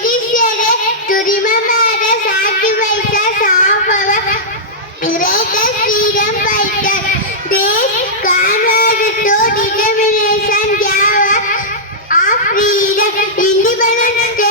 It is a day to remember the sacrifices of our greatest freedom fighters. They converted to determination gave us freedom, independence.